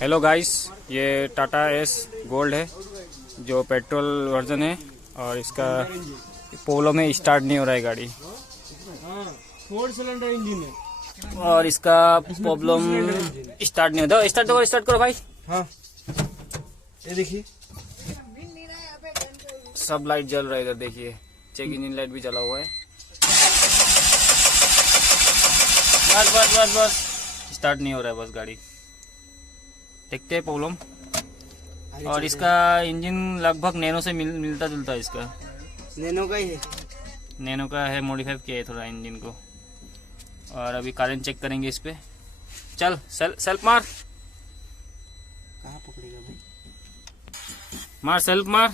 Hello guys, ये Tata S gold है जो पेट्रोल वर्जन है और इसका पोलो में स्टार्ट नहीं हो रहा है गाड़ी। 4 सिलेंडर इंजन है और इसका प्रॉब्लम स्टार्ट नहीं होता। स्टार्ट करो भाई। हाँ, ये देखिए सब लाइट जल रहा है इधर, देखिए चेक इंजन लाइट भी जला हुआ है। बस स्टार्ट नहीं हो रहा है बस गाड़ी। देखते हैं प्रॉब्लम। और इसका इंजन लगभग नैनो से मिलता जुलता है। इसका नैनो का ही है, नैनो का है, मॉडिफाई किया है थोड़ा इंजन को। और अभी करंट चेक करेंगे इस पे। चल सेल्फ मार। कहाँ पकड़ेगा भाई? मार सेल्फ मार।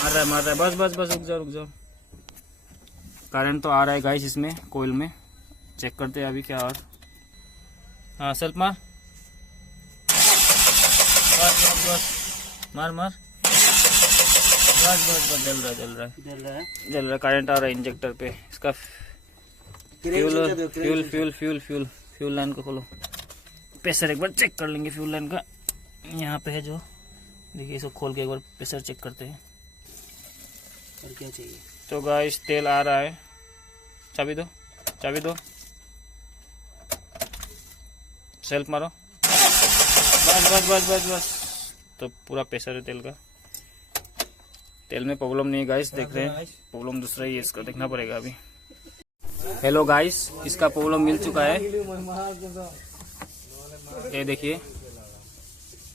मार रहा है। बस रुक जाओ। करंट तो आ रहा है गाइस इसमें, कोयल में। चेक करते हैं अभी क्या। और हाँ, सेल्फ मार। बस मार। बस जल रहा है। करंट आ रहा है इंजेक्टर पे। इसका फ्यूल लाइन को खोलो। प्रेशर एक बार चेक कर लेंगे फ्यूल लाइन का। यहाँ पे है जो, देखिए इसको खोल के एक बार प्रेशर चेक करते हैं। और क्या चाहिए? तो गाइस तेल आ रहा है। चाबी दो। सेल्फ मारो। बस। तो पूरा प्रेशर है तेल का। तेल में प्रॉब्लम नहीं है गाइस, देख रहे हैं। प्रॉब्लम दूसरा ही है, इसका देखना पड़ेगा अभी। हेलो गाइस, इसका प्रॉब्लम मिल चुका है। ये देखिए,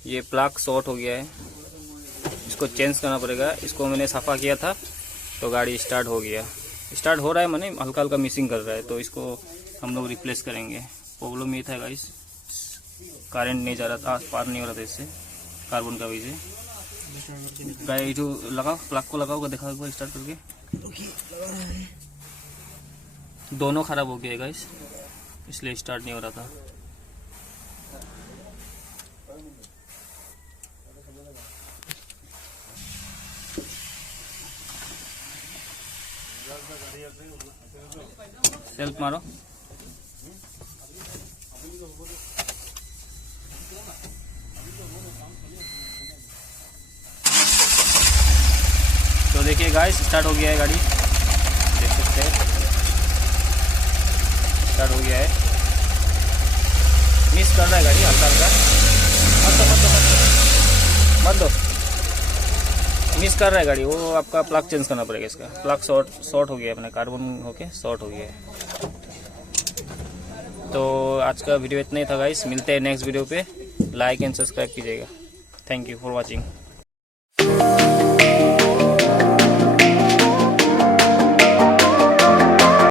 ये प्लग शॉर्ट हो गया है। इसको चेंज करना पड़ेगा। इसको मैंने सफा किया था तो गाड़ी स्टार्ट हो गया। स्टार्ट हो रहा है, माने हल्का हल्का मिसिंग कर रहा है, तो इसको हम लोग रिप्लेस करेंगे। प्रॉब्लम ये था गाइस, करंट नहीं जा रहा था, पार नहीं हो रहा था इससे, कार्बन का वजह। गाड़ी जो लगाओ, प्लग को लगाओ, दिखाओ एक बार स्टार्ट करके। दोनों खराब हो गए गाइस, इसलिए स्टार्ट नहीं हो रहा था। सेल्फ मारो। तो देखिए गाइस, स्टार्ट हो गया है गाड़ी, देख सकते हैं स्टार्ट हो गया है। मिस कर रहा है गाड़ी हल्का हल्का। मत दो, मिस कर रहा है गाड़ी। वो आपका प्लग चेंज करना पड़ेगा। इसका प्लग शॉर्ट हो गया है, अपने कार्बन होके शॉर्ट हो गया है। तो आज का वीडियो इतना ही था गाइस। मिलते हैं नेक्स्ट वीडियो पे। लाइक एंड सब्सक्राइब कीजिएगा। Thank you for watching.